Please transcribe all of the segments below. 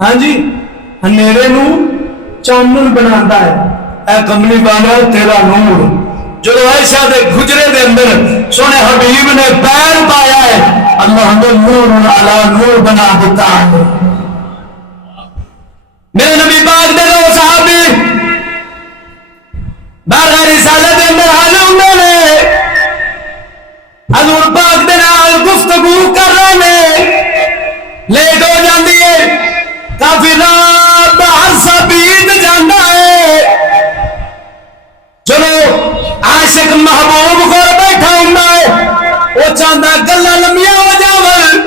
ہاں جی ہنیرے نو چانن بناتا ہے. اے کملی والا تیرا نور جو عائشہ دے گجرے دے اندر سونے حبیب نے پیر پایا ہے اللہ نے نور علی نور بنا دیتا ہے. میرے نبی پاک دے دو صحابی بارہ رسالے دے اندر حاضر ہوندے نے حضور پاک دے نال گفتگو کر رہے نے لیٹ ہو جاندی ہے کافی رات دا عرصہ بیت جاندا ہے. چلو عاشق محبوب کو بیٹھا ہوندا ہے وہ چاہتا گلاں لمبیاں ہو جاون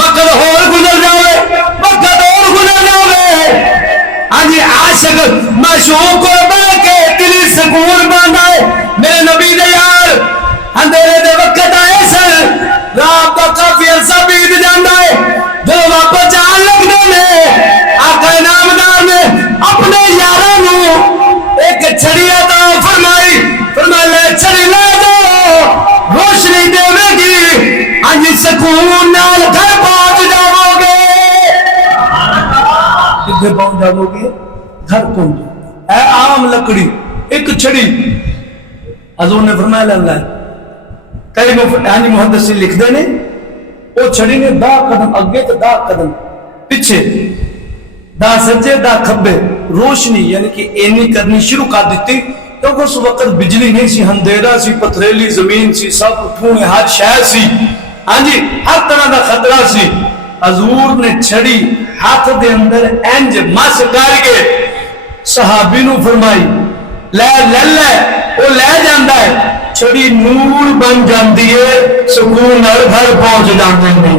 وقت ہور گزر جاوے وقت اور گزر جاوے. ہاں جی عاشق معشوق کو بیٹھ کے دلی سکون پاندا ہے. میرے نبی دے یار اندھیرے دے وقت آئے سن رات کا کافی عرصہ بیت جاندا ہے جو واپس جان لگدے نے آقا نامدار نے اپنے یاراں نو ایک چھڑی عطا فرمائی فرمایا چھڑی لے جاؤ روشنی دے گی آج سکون نال گھر پہنچ جاؤ گے. کتنے پہنچ جاؤ گے؟ گھر پہنچ جاؤ. اے عام لکڑی ایک چھڑی حضور نے فرمایا اللہ ہے کئی محدثین لکھ دے نے وہ چھڑی نے دا قدم اگے تو دا قدم پیچھے دا سجے دا کھبے روشنی یعنی کہ اینی کرنی شروع کر دیتی کیونکہ اس وقت بجلی نہیں سی اندھیرا سی پتھریلی زمین سی سب ٹھونے ہر شہر سی ہاں جی ہر طرح دا خطرہ سی. حضور نے چھڑی ہاتھ دے اندر انج مس کر کے صحابی نو فرمائی لے لے لے وہ لے جاندا ہے چھڑی نور بن جاندی ہے سکون نال گھر پہنچ جاندے نے.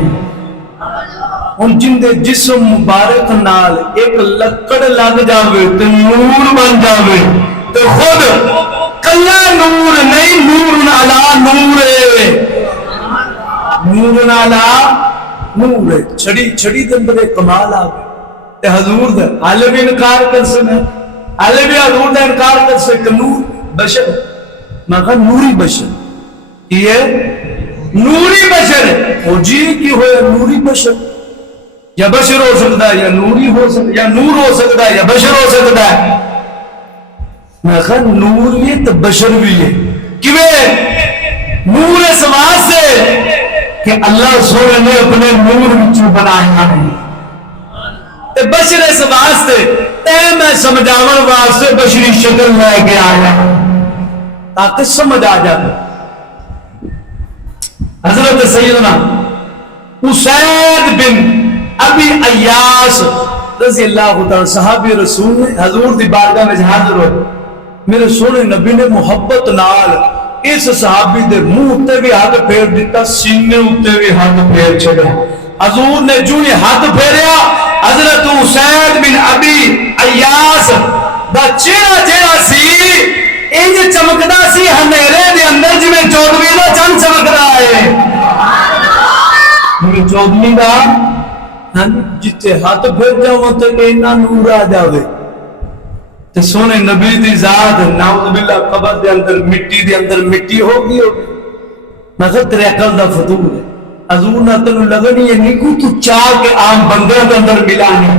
ہن جن دے جسم مبارک نال ایک لکڑ لگ جاوے تے نور بن جاوے تے خود کلا نور نہیں نور علی نور ہے نور علی نور ہے. چھڑی دے اندر کمال آ گیا تے حضور دا حالے بھی انکار کر سکے حالے بھی حضور دا انکار کر سکے. نور بشر میں کہا نوری بشر یہ نوری بشر ہو جی کی ہوئے نوری بشر یا بشر ہو سکتا ہے یا نوری ہو سکتا ہے یا نور ہو سکتا ہے یا بشر ہو سکتا ہے. میں کہا نور یہ تو بشر بھی ہے کیویں نور اس واسطے کہ اللہ سونے نے اپنے نور وچوں بنایا ہے تے بشر اس واسطے تے میں سمجھاون واسطے بشری شکل لے کے آیا تاکہ سمجھ آ جائے. حضرت سیدنا اسید بن ابی ایاس رضی اللہ تعالی صحابی رسول نے حضور دی بارگاہ میں حاضر ہوئے. میرے سونے نبی نے محبت نال اس صحابی دے منہ تے بھی ہاتھ پھیر دیتا سینے اتے بھی ہاتھ پھیر چھڑے. حضور نے جو ہی ہاتھ پھیریا حضرت اسید بن ابی ایاس دا چہرہ چہرہ سی انج چمکدا سی ہنیرے دے اندر جویں چودویں دا چند چمک رہا ہے. میرے چودویں دا جتے ہاتھ پھیر جاؤں تو اینا نور آ جاوے تے سونے نبی دی ذات نعوذ باللہ قبر دے اندر مٹی ہوگی میں کہا تیرے عقل دا فتور ہے. حضور نہ تینوں لگن یہ نہیں کوئی تو چاہ کے عام بندے دے اندر ملانے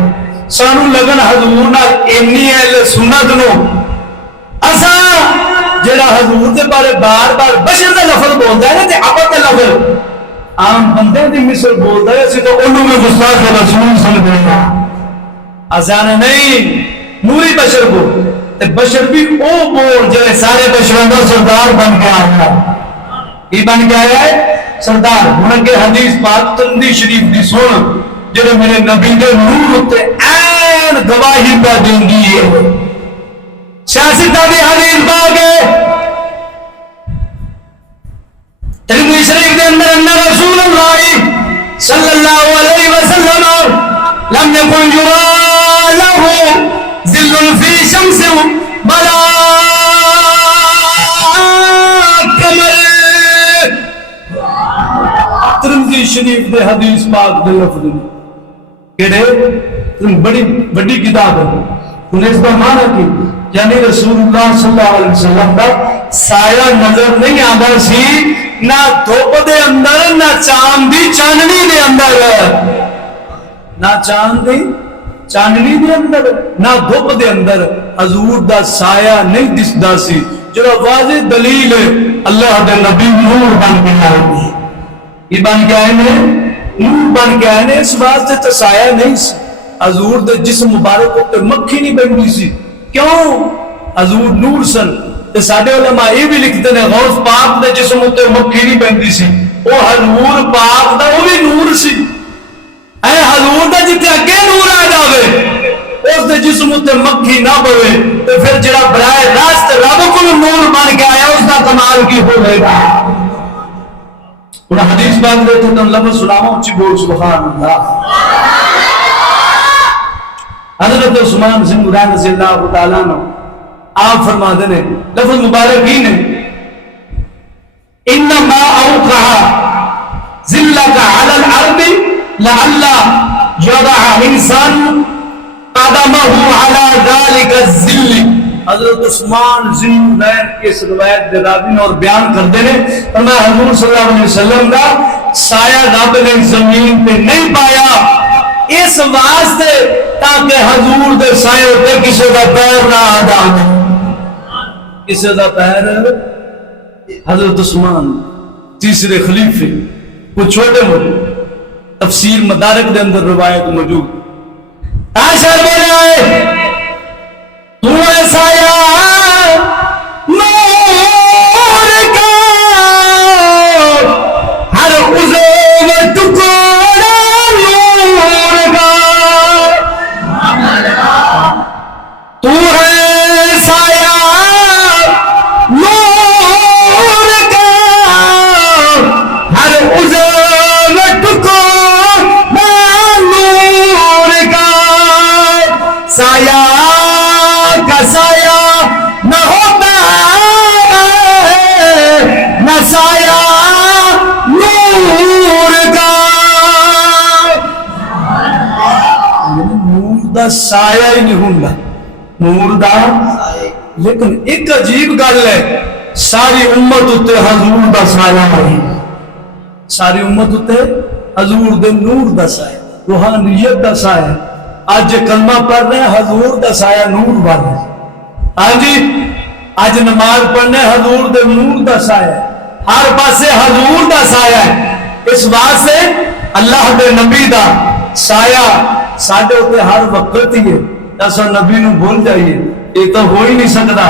سانو لگن حضور نہ اینی اہل سنت نو اسا جڑا حضور دے بارے بار بار بشر دا لفظ بولدا ہے نا تے عبد دا لفظ عام بندے دی مثل بولدا ہے اسی تو انہوں میں گستاخ رسول سمجھتے ہیں. آسان نہیں نوری بشر کو تے بشر بھی او بول جڑے سارے بشروں دا سردار بن کے آیا یہ بن کے آیا ہے سردار. ہن کے حدیث پاک ترمذی شریف دی سن جڑے میرے نبی دے نور تے عین گواہی پہ دیندی ہے. سیاست دی حدیث پاک ہے ترمذی شریف دے اندر ان رسول اللہ صلی اللہ علیہ وسلم لم يكن يرى له ذل في شمس ولا قمر. ترمذی شریف دے حدیث پاک دے لفظ کیڑے بڑی بڑی کتاب ہے. انہیں اس کا معنی کی یعنی رسول اللہ صلی اللہ علیہ وسلم کا سایہ نظر نہیں آتا سی نہ دھوپ دے اندر نہ چاند دی چاندنی دے اندر نہ چاند دی چاننی دے اندر نہ دھوپ دے اندر حضور دا سایہ نہیں دسدا سی، جڑا واضح دلیل ہے اللہ دے نبی نور بن کے آئے نے، یہ بن کے آئے نے، نور بن کے آئے نے، اس واسطے تو سایہ نہیں سی۔ حضور دے جسم مبارک تے مکھی نہیں بنتی سی، کیوں؟ حضور نور سن۔ تے ساڈے علماء یہ بھی لکھتے ہیں غوث پاک دے جسم تے مکھی نہیں بنتی سی، وہ حضور پاک دا وہ بھی نور سی۔ اے حضور دا جتے اگے نور آ جاوے اس دے جسم تے مکھی نہ بوے تو پھر جڑا براہ راست رب کو نور بن کے آیا اس کا کمال کی ہوئے گا۔ انہاں حدیث پاک دے تو لفظ سناواں اونچی بول سبحان اللہ۔ حضرت عثمان بن عفان رضی اللہ تعالیٰ عنہ آپ فرما دینے لفظ مبارک ہی نے انما اوقع ذلك على الارض لعل يضع انسان قدمه على ذلك الذل۔ حضرت عثمان ذوالنورین اس روایت دے راوی اور بیان کرتے ہیں فرمایا حضور صلی اللہ علیہ وسلم کا سایہ رب نے زمین پہ نہیں پایا اس واسطے تاکہ حضور دے سائے تے کسی دا پیر نہ آ جائے، کسی دا پیر۔ حضرت عثمان تیسرے خلیفے وہ چھوٹے موٹے تفسیر مدارک دے اندر روایت موجود عائشہ بولائے تو ایسا یا نور کا ہر عضو میں ٹکڑا نور کا، تو ایسا یا نور کا ہر عضو میں ٹکڑا نور کا، سایہ کا سایہ نہ ہوتا ہے نہ سایہ نور کا۔ نور دا سایہ ہی نہیں ہوندا، نور دا۔ لیکن ایک عجیب گل ہے ساری امت اتے حضور دا سایہ ہے، ساری امت اتے حضور دے نور دا سایہ، روحانیت دا سایہ۔ آج کلمہ پڑھ رہے ہیں حضور دا سایہ نور والا، ہاں جی آج نماز پڑھنے حضور دے نور دا سایہ، ہر پاسے حضور دا سایہ ہے۔ اس واسطے اللہ دے نبی دا سایہ ساڈے اوتے ہر وقت ہی ہے، ایسا نبی نو بھول جائیے یہ تو ہو ہی نہیں سکتا۔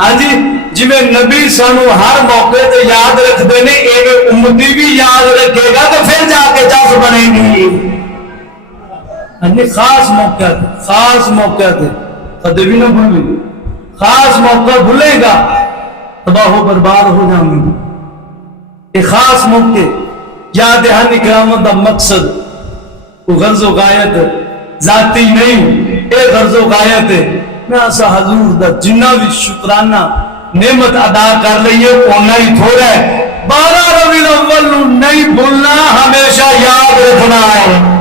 ہاں جی جی میں نبی سانو ہر موقع تے یاد رکھتے ہیں ایویں امتی بھی یاد رکھے گا تو پھر جا کے جس بنے گی۔ خاص موقع تھے، خاص موقع تھے کدے بھی نہ بھولے، خاص موقع بھولے گا تباہ و برباد ہو جائیں گے۔ یہ خاص موقع یاد دہانی کرامت دا مقصد وہ غرض و غایت ذاتی نہیں، یہ غرض و غایت ہے میں ایسا حضور دا جنہ بھی شکرانہ نعمت ادا کر لئیے اونا ہی تھوڑا ہے۔ 12 ربیع الاول نہیں بھولنا، ہمیشہ یاد رکھنا ہے۔